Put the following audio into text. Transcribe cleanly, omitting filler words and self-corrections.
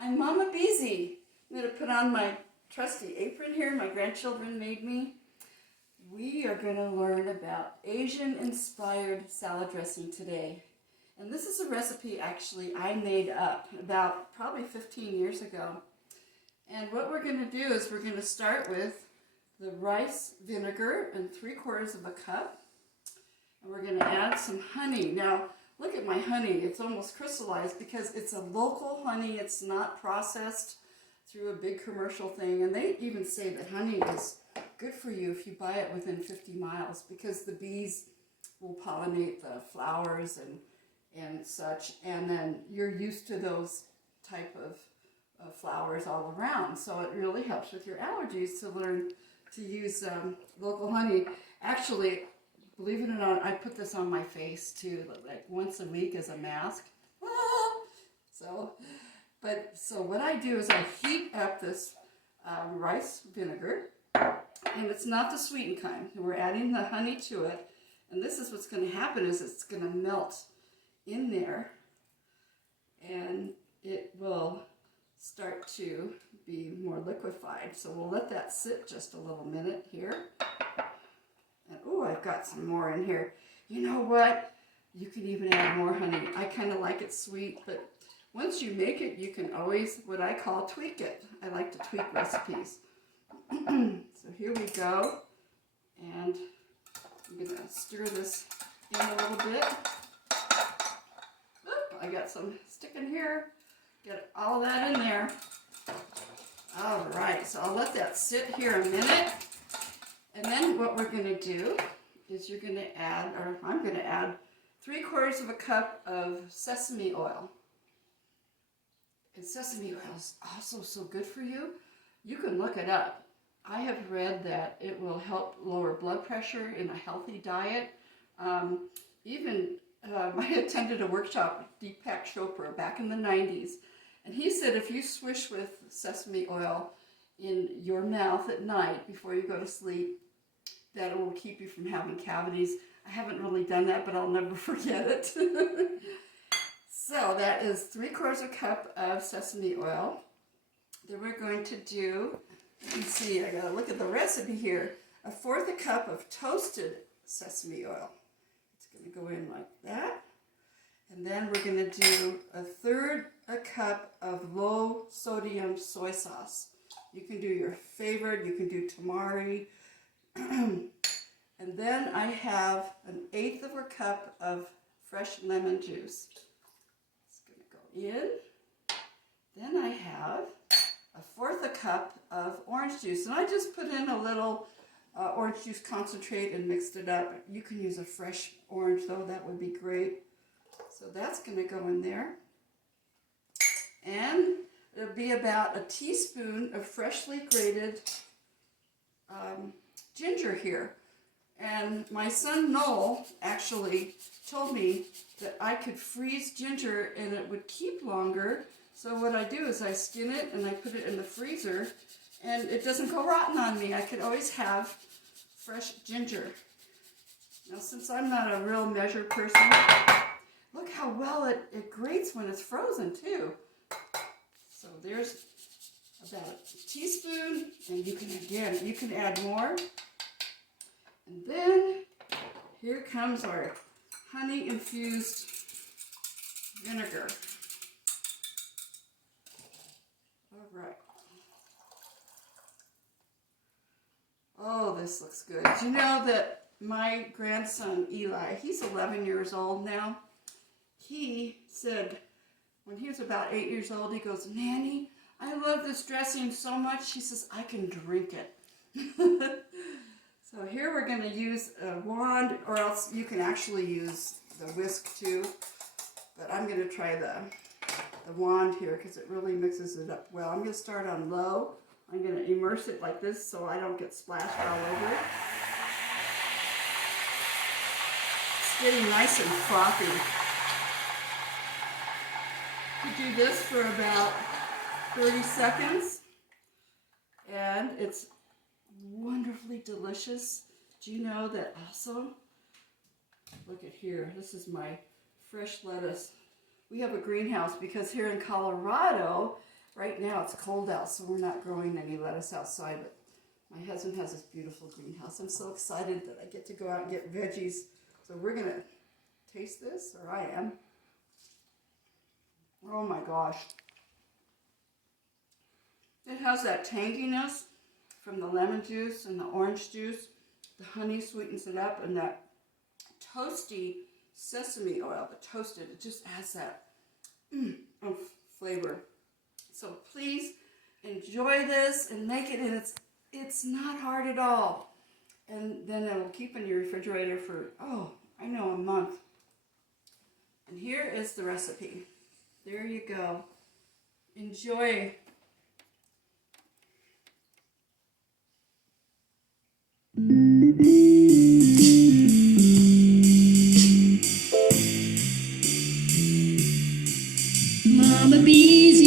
I'm Mama Beezy. I'm going to put on my trusty apron here my grandchildren made me. We are going to learn about Asian-inspired salad dressing today. And this is a recipe actually I made up about probably 15 years ago. And what we're going to do is we're going to start with the rice vinegar in 3/4 of a cup. And we're going to add some honey. Now, look at my honey. It's almost crystallized because it's a local honey. It's not processed through a big commercial thing. And they even say that honey is good for you if you buy it within 50 miles because the bees will pollinate the flowers and such. And then you're used to those type of flowers all around. So it really helps with your allergies to learn to use local honey. Actually, believe it or not, I put this on my face too, like once a week as a mask. So what I do is I heat up this rice vinegar, and it's not the sweetened kind. We're adding the honey to it, and this is what's going to happen is it's going to melt in there, and it will start to be more liquefied. So we'll let that sit just a little minute here. And oh, I've got some more in here. You know what? You can even add more honey. I kind of like it sweet, but once you make it, you can always, what I call, tweak it. I like to tweak recipes. So here we go. And I'm going to stir this in a little bit. Oop, I got some sticking here. Get all that in there. All right, so I'll let that sit here a minute. And then what we're going to do is you're going to add, or I'm going to add 3/4 of a cup of sesame oil. And sesame oil is also so good for you. You can look it up. I have read that it will help lower blood pressure in a healthy diet. I attended a workshop with Deepak Chopra back in the 90s. And he said if you swish with sesame oil in your mouth at night before you go to sleep, that it will keep you from having cavities. I haven't really done that, but I'll never forget it. So that is 3/4 of a cup of sesame oil. Then we're going to do, you can see, I gotta look at the recipe here, 1/4 a cup of toasted sesame oil. It's gonna go in like that. And then we're gonna do 1/3 a cup of low sodium soy sauce. You can do your favorite, you can do tamari. And then I have 1/8 of a cup of fresh lemon juice. It's going to go in. Then I have 1/4 a cup of orange juice. And I just put in a little orange juice concentrate and mixed it up. You can use a fresh orange though, that would be great. So that's going to go in there. And there'll be about a teaspoon of freshly grated ginger here. And my son Noel actually told me that I could freeze ginger and it would keep longer. So what I do is I skin it and I put it in the freezer and it doesn't go rotten on me. I could always have fresh ginger. Now since I'm not a real measure person, look how well it grates when it's frozen too. So there's about a teaspoon, and you can add more. And then here comes our honey infused vinegar. All right. Oh, this looks good. Do you know that my grandson Eli, he's 11 years old now. He said when he was about 8 years old, he goes, "Nanny, I love this dressing so much." He says, "I can drink it." So here we're going to use a wand, or else you can actually use the whisk too. But I'm going to try the wand here because it really mixes it up well. I'm going to start on low. I'm going to immerse it like this so I don't get splashed all over it. It's getting nice and frothy. You do this for about 30 seconds, and it's wonderfully delicious. Do you know that also? Look at here. This is my fresh lettuce. We have a greenhouse because here in Colorado, Right now it's cold out, so we're not growing any lettuce outside, but my husband has this beautiful greenhouse. I'm so excited that I get to go out and get veggies. So we're going to taste this, or I am. Oh my gosh. It has that tanginess from the lemon juice and the orange juice. The honey sweetens it up, and that toasty sesame oil, the toasted, it just adds that flavor. So please enjoy this and make it, and it's not hard at all. And then it will keep in your refrigerator for, I know, a month. And here is the recipe. There you go. Enjoy. Mama bees